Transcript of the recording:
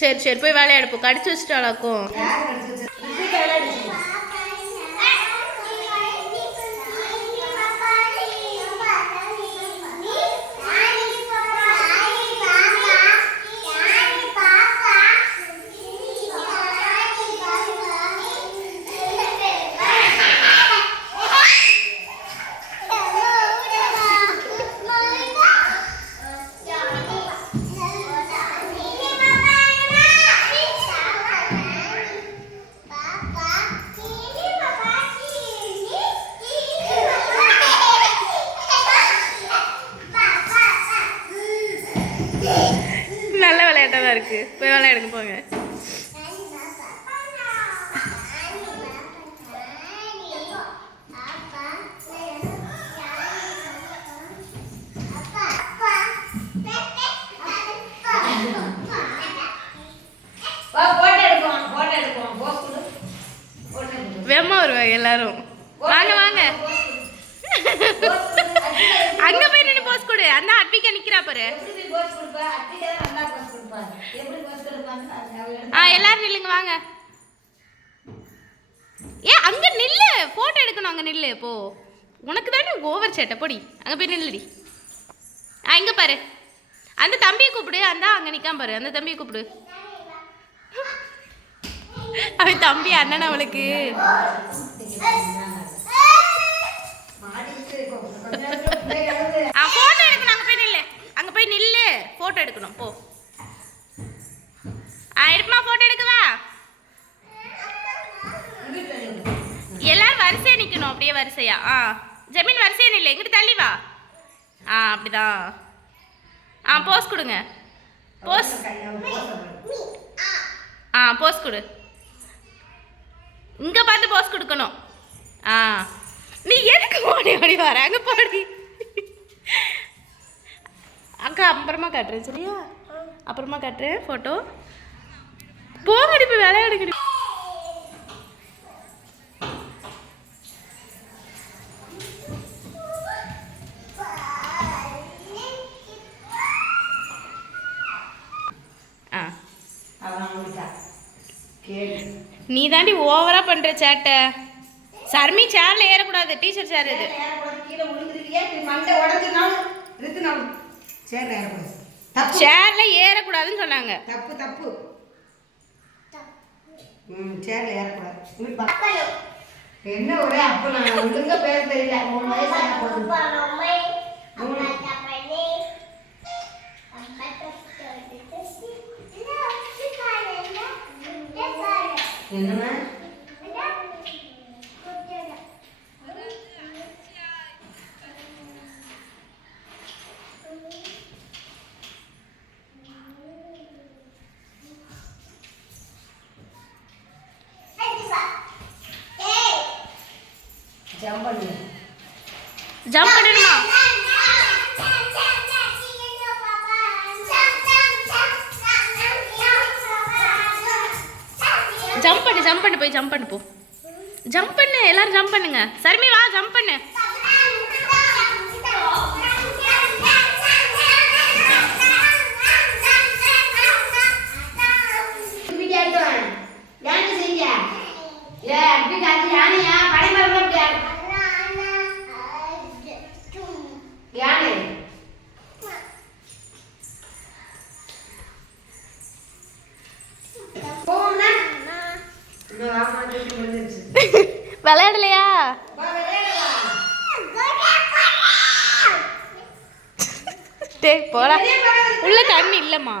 சரி சரி போய் விளையாடுப்போம். கடிச்சு வச்சுட்டாளாக்கும். நல்ல விளையாட்டாக தான் இருக்கு. போய் விளையாடுங்க போங்க. வேமா வருவாங்க எல்லாரும். வாங்க வாங்க அங்க போய் நின்று போஸ் கொடு. அந்த அட்விகா நிக்கிறா பாரு. எல்லாரும் நில்லுங்க வாங்க. அங்க நில்லு, போட்டோ எடுக்கணும். அங்க நில்லு போ. உனக்கு தானே ஓவர் சேட்டை. போடி அங்க போய் நில்லுடி. இங்க பாரு. அந்த தம்பியை கூப்பிடு. அந்த அங்க நிக்காம பாரு. அந்த தம்பியை கூப்பிடு. அவன் தம்பி அண்ணன் அவளுக்கு. போட்டோ எடுக்கணும். அங்க போய் நில்லு. அங்க போய் நில்லு. போட்டோ எடுக்கணும் போ. எடுப்பா போட்டோ எடுக்கவா. எல்லாரும் வரிசையா நிக்கணும். அப்படியே வரிசையா. ஜமீன் வரிசையா நில்லு. எங்கிட்ட தள்ளி வா. அப்படிதான். போஸ் கொடுங்க. போஸ். போஸ் கொடு. இங்க பார்த்து போஸ் கொடுக்கணும். நீ எதுக்கு ஓடி ஓடி வர. அங்க போடி. அக்கா அப்புறமா காட்டுறேன் சரியா. அப்புறமா காட்டுறேன் போட்டோ. போங்கடி போய் விளையாடுங்கடி. நீ தாண்டி ஓவரா பண்ற சேட்டை. சர்மி சேர்ல ஏறக்கூடாது. டீச்சர் சேர் இது. சேர்ல ஏறக்கூடாதுன்னு சொன்னாங்க. தப்பு தப்பு. சேர்ல ஏறக்கூடாது. என்ன ஒரே அப்ப நான் ஒழுங்கா பேச தெரியல. 3 வயசு ஆன போது. என்னமா ஜம்ப் பண்ணு. ஜம்ப் பண்ணணுமா. ஜம்ப் பண்ணு. ஜம்ப் பண்ணு. போய் ஜம்ப் பண்ணு போ. ஜம்ப் பண்ணு. எல்லாரும் ஜம்ப் பண்ணுங்க. சர்மி வா ஜம்ப் பண்ணு. விளையாடலையா. டேய் போடா. உள்ள தண்ணி இல்லம்மா.